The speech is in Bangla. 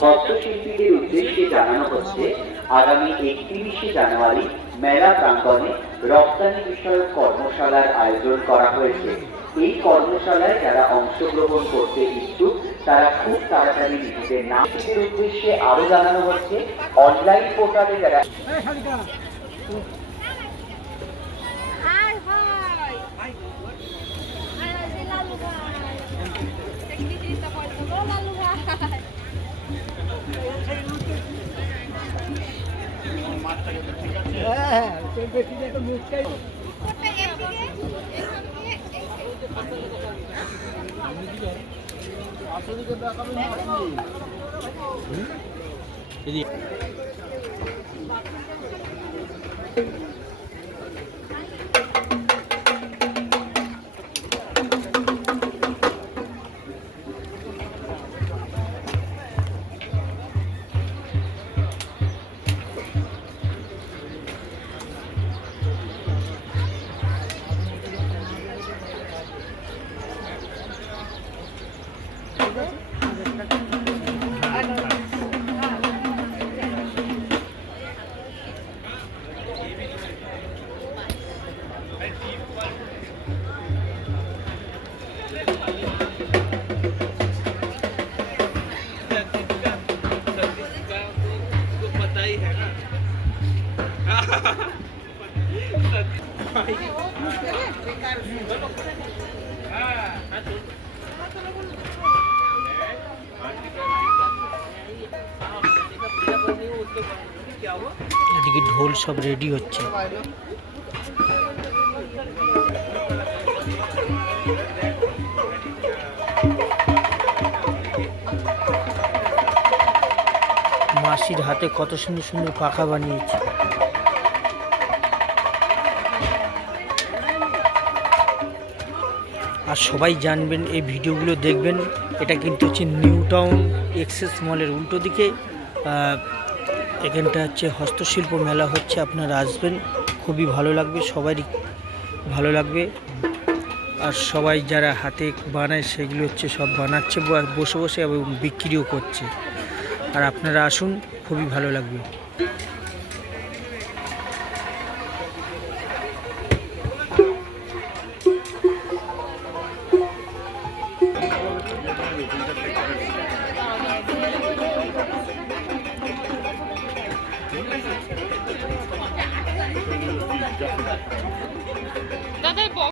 হস্তশিল্পীদের উদ্দেশ্যে জানানো হচ্ছে আগামী 31শে জানুয়ারি মেলা প্রাঙ্গণে রপ্তানি বিষয়ক কর্মশালার আয়োজন করা হয়েছে। এই কর্মশালায় যারা অংশগ্রহণ করতে ইচ্ছুক তারা খুব তাড়াতাড়ি নিজেদের নামের উদ্দেশ্যে আরো জানানো হচ্ছে অনলাইন পোর্টালে যারা এদিকে ঢোল সব রেডি হচ্ছে। মাসির হাতে কত সুন্দর সুন্দর পাখা বানিয়েছে। আর সবাই জানবেন, এই ভিডিওগুলো দেখবেন। এটা কিন্তু হচ্ছে নিউ টাউন এক্সেস মলের উল্টো দিকে। এখানটা হচ্ছে হস্তশিল্প মেলা হচ্ছে, আপনারা আসবেন, খুবই ভালো লাগবে, সবারই ভালো লাগবে। আর সবাই যারা হাতে বানায় সেগুলো হচ্ছে সব বানাচ্ছে বসে বসে এবং বিক্রিও করছে। আর আপনারা আসুন, খুবই ভালো লাগবে।